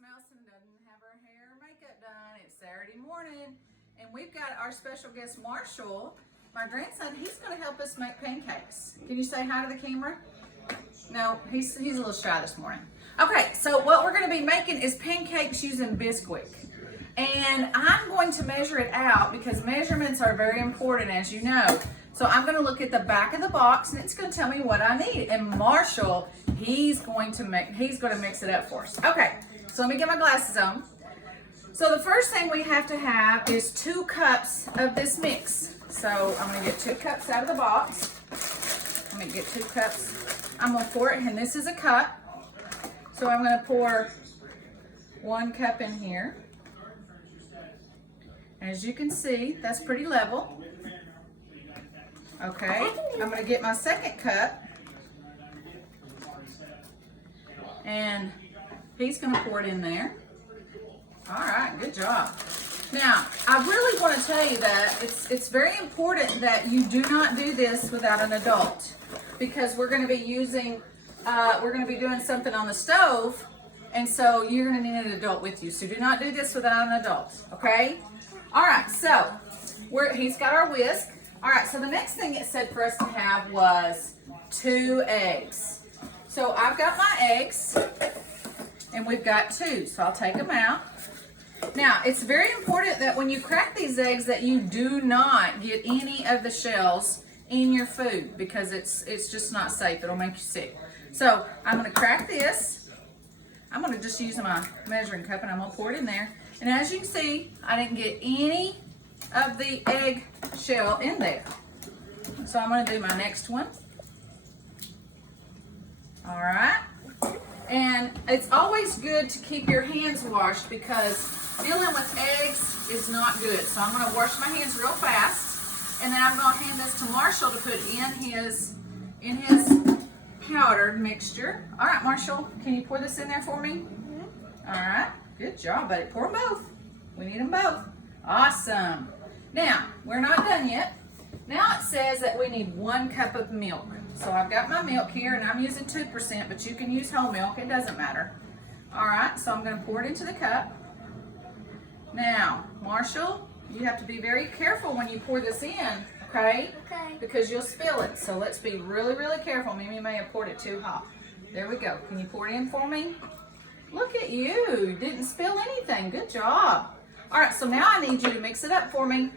Melson doesn't have her hair or makeup done. It's Saturday morning, and we've got our special guest, Marshall, my grandson. He's going to help us make pancakes. Can you say hi to the camera? No, he's a little shy this morning. Okay, so what we're going to be making is pancakes using Bisquick. And I'm going to measure it out because measurements are very important, as you know. So I'm going to look at the back of the box, and it's going to tell me what I need. And Marshall, he's going to mix it up for us. Okay, so let me get my glasses on. So the first thing we have to have is 2 cups of this mix. So I'm going to get 2 cups out of the box. I'm going to get 2 cups. I'm going to pour it, and this is a cup. So I'm going to pour 1 cup in here. As you can see, that's pretty level. Okay, I'm going to get my 2nd cup, and he's going to pour it in there. All right, good job. Now, I really want to tell you that it's very important that you do not do this without an adult, because we're going to be doing something on the stove, and so you're going to need an adult with you. So do not do this without an adult, okay? All right, so he's got our whisk. All right, so the next thing it said for us to have was 2 eggs. So I've got my eggs, and we've got 2, so I'll take them out. Now, it's very important that when you crack these eggs that you do not get any of the shells in your food, because it's just not safe. It'll make you sick. So I'm going to crack this. I'm going to just use my measuring cup, and I'm going to pour it in there. And as you can see, I didn't get any of the egg shell in there. So I'm going to do my next one. All right. And it's always good to keep your hands washed, because dealing with eggs is not good. So I'm going to wash my hands real fast, and then I'm going to hand this to Marshall to put in his powdered mixture. All right, Marshall, can you pour this in there for me? Mm-hmm. All right, good job, buddy. Pour them both. We need them both. Awesome. Now, we're not done yet. Now it says that we need 1 cup of milk. So I've got my milk here, and I'm using 2%, but you can use whole milk. It doesn't matter. All right, so I'm going to pour it into the cup. Now, Marshall, you have to be very careful when you pour this in, okay? Okay. Because you'll spill it. So let's be really, really careful. Mimi may have poured it too hot. There we go. Can you pour it in for me? Look at you. You didn't spill anything. Good job. All right, so now I need you to mix it up for me.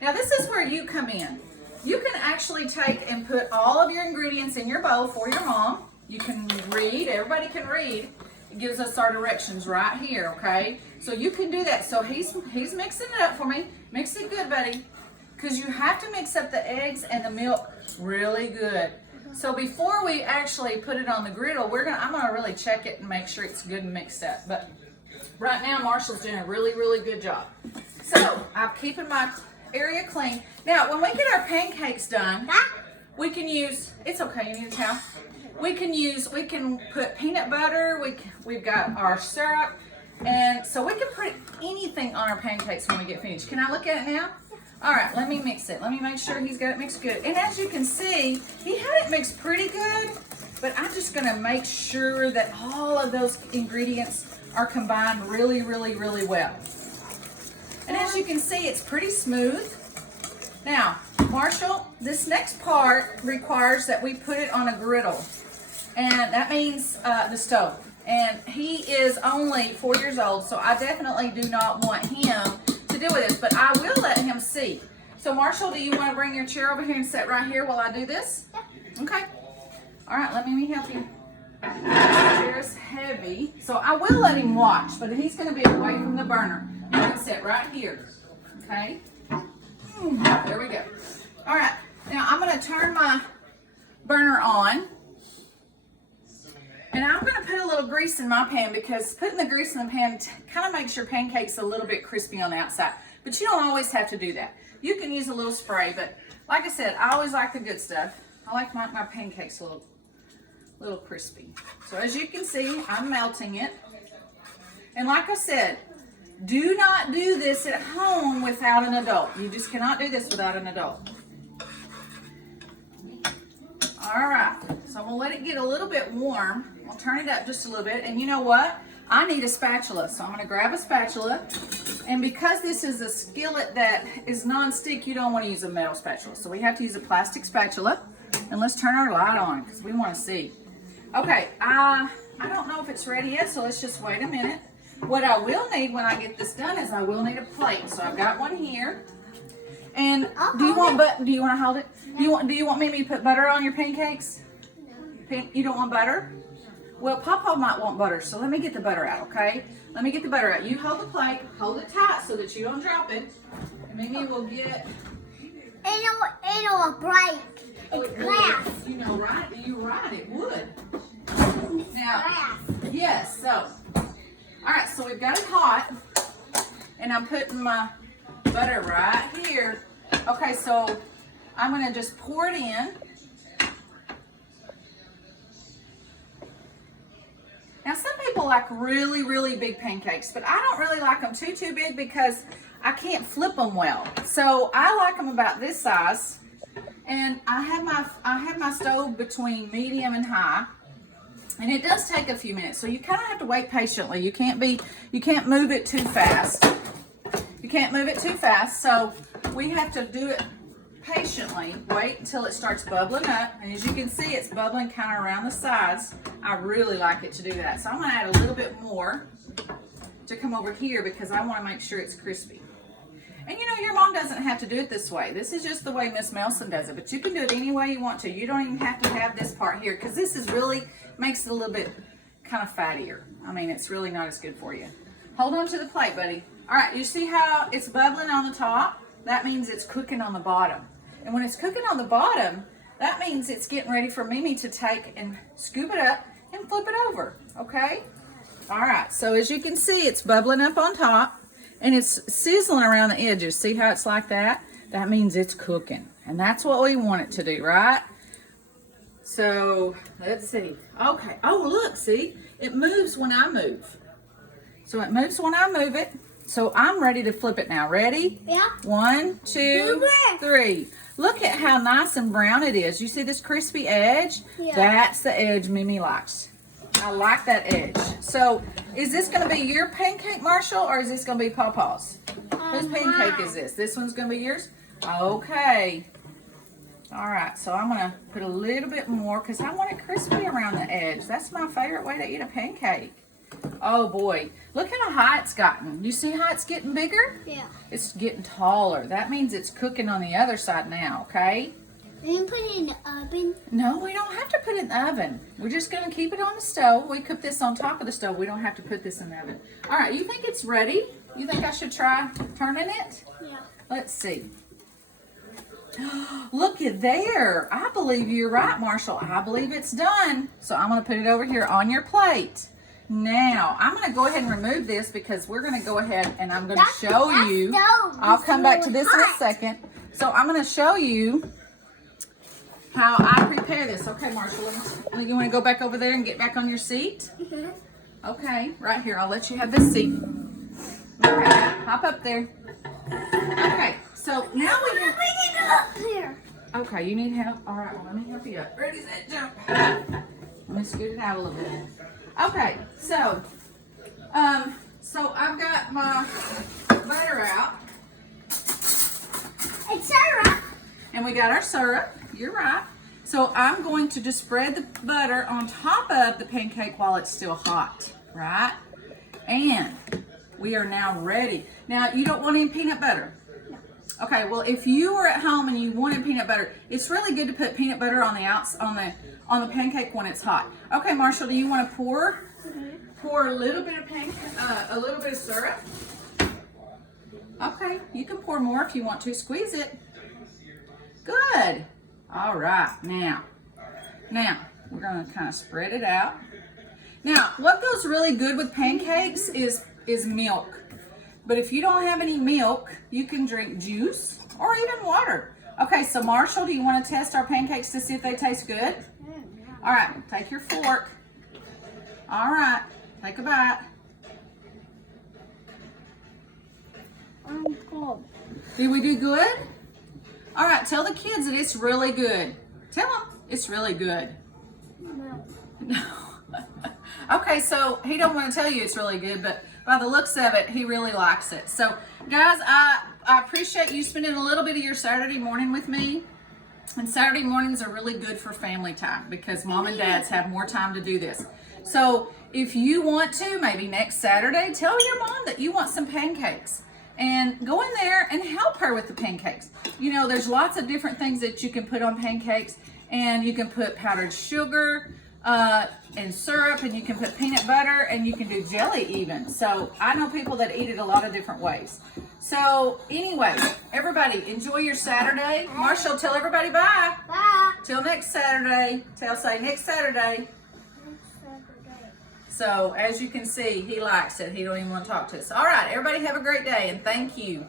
Now, this is where you come in. You can actually take and put all of your ingredients in your bowl for your mom. You can read. Everybody can read. It gives us our directions right here, okay? So you can do that. So he's mixing it up for me. Mix it good, buddy, because you have to mix up the eggs and the milk really good. So before we actually put it on the griddle, I'm gonna really check it and make sure it's good and mixed up. But right now, Marshall's doing a really, really good job. So I'm keeping my area clean. Now, when we get our pancakes done, we can use, it's okay, you need a towel. We can put peanut butter, we've got our syrup, and so we can put anything on our pancakes when we get finished. Can I look at it now? All right, let me mix it. Let me make sure he's got it mixed good. And as you can see, he had it mixed pretty good, but I'm just gonna make sure that all of those ingredients are combined really, really, really well. And as you can see, it's pretty smooth. Now, Marshall, this next part requires that we put it on a griddle. And that means the stove. And he is only 4 years old, so I definitely do not want him to do this, but I will let him see. So Marshall, do you want to bring your chair over here and sit right here while I do this? Yeah. Okay. All right, let me help you. The chair is heavy, so I will let him watch, but he's going to be away from the burner. You can sit right here, okay? There we go. All right, now I'm going to turn my burner on, and I'm going to put a little grease in my pan, because putting the grease in the pan kind of makes your pancakes a little bit crispy on the outside, but you don't always have to do that. You can use a little spray, but like I said, I always like the good stuff. I like my pancakes a little crispy. So as you can see, I'm melting it. And like I said, do not do this at home without an adult. You just cannot do this without an adult. All right, so I'm gonna let it get a little bit warm. I'll turn it up just a little bit. And you know what? I need a spatula. So I'm gonna grab a spatula. And because this is a skillet that is non-stick, you don't wanna use a metal spatula. So we have to use a plastic spatula. And let's turn our light on because we wanna see. Okay, I don't know if it's ready yet, so let's just wait a minute. What I will need when I get this done is I will need a plate. So I've got one here. And do you want to hold it? Do you want me to put butter on your pancakes? No. You don't want butter? Well, Papa might want butter, so let me get the butter out, okay? Let me get the butter out. You hold the plate, hold it tight so that you don't drop it. And Mimi will get... It'll break. It's glass. You know, right? You're right, it would. Now, yes, so. All right, so we've got it hot. And I'm putting my butter right here. Okay, so I'm going to just pour it in. Now, some people like really, really big pancakes, but I don't really like them too big because I can't flip them well. So I like them about this size. And I have my stove between medium and high. And it does take a few minutes, so you kind of have to wait patiently. You can't move it too fast. You can't move it too fast, so we have to do it patiently. Wait until it starts bubbling up, and as you can see, it's bubbling kind of around the sides. I really like it to do that, so I'm going to add a little bit more to come over here because I want to make sure it's crispy. And you know, your mom doesn't have to do it this way. This is just the way Miss Melson does it, but you can do it any way you want to. You don't even have to have this part here because this is really makes it a little bit kind of fattier. I mean, it's really not as good for you. Hold on to the plate, buddy. All right, you see how it's bubbling on the top? That means it's cooking on the bottom. And when it's cooking on the bottom, that means it's getting ready for Mimi to take and scoop it up and flip it over, okay? All right, so as you can see, it's bubbling up on top. And it's sizzling around the edges. See how it's like that? That means it's cooking. And that's what we want it to do, right? So, let's see. Okay. Oh, look, see? It moves when I move. So, it moves when I move it. So, I'm ready to flip it now. Ready? Yeah. 1, 2, 3. Look at how nice and brown it is. You see this crispy edge? Yeah. That's the edge Mimi likes. I like that edge. So, is this going to be your pancake, Marshall, or is this going to be Papa's? Whose pancake is this? This one's going to be yours? Okay. All right, so I'm going to put a little bit more because I want it crispy around the edge. That's my favorite way to eat a pancake. Oh, boy. Look how high it's gotten. You see how it's getting bigger? Yeah. It's getting taller. That means it's cooking on the other side now, okay? And you put it in the oven? No, we don't have to put it in the oven. We're just going to keep it on the stove. We cook this on top of the stove. We don't have to put this in the oven. All right, you think it's ready? You think I should try turning it? Yeah. Let's see. Look at there. I believe you're right, Marshall. I believe it's done. So I'm going to put it over here on your plate. Now, I'm going to go ahead and remove this because we're going to go ahead and I'm going to show you. I'll come back to this in a second. So I'm going to show you how I prepare this. Okay, Marshall, you want to go back over there and get back on your seat? Mm-hmm. Okay, right here. I'll let you have this seat. Okay, hop up there. Okay, so now we have... Bring it up here. Okay, you need help? All right, well, let me help you up. Ready, set, jump. Let me scoot it out a little bit. Okay, so I've got my butter out. It's syrup. And we got our syrup. You're right. So I'm going to just spread the butter on top of the pancake while it's still hot, right? And we are now ready. Now, you don't want any peanut butter? No. Okay, well, if you were at home and you wanted peanut butter, it's really good to put peanut butter on the on the pancake when it's hot. Okay, Marshall, do you want to pour a little bit of a little bit of syrup? Okay, you can pour more if you want to. Squeeze it. Good. All right, now we're going to kind of spread it out. Now, what goes really good with pancakes is milk. But if you don't have any milk, you can drink juice or even water. Okay, so Marshall, do you want to test our pancakes to see if they taste good? All right, take your fork. All right, take a bite. I'm cold. Did we do good? All right, tell the kids that it's really good. Tell them it's really good. No. No. Okay, so he don't want to tell you it's really good, but by the looks of it, he really likes it. So, guys, I appreciate you spending a little bit of your Saturday morning with me. And Saturday mornings are really good for family time because mom and dads have more time to do this. So if you want to, maybe next Saturday, tell your mom that you want some pancakes and go in there and help her with the pancakes. You know, there's lots of different things that you can put on pancakes, and you can put powdered sugar and syrup, and you can put peanut butter, and you can do jelly even. So I know people that eat it a lot of different ways. So anyway, everybody enjoy your Saturday. Marshall, tell everybody bye. Bye. Till next Saturday. Say next Saturday. So as you can see, he likes it. He don't even want to talk to us. All right, everybody have a great day, and thank you.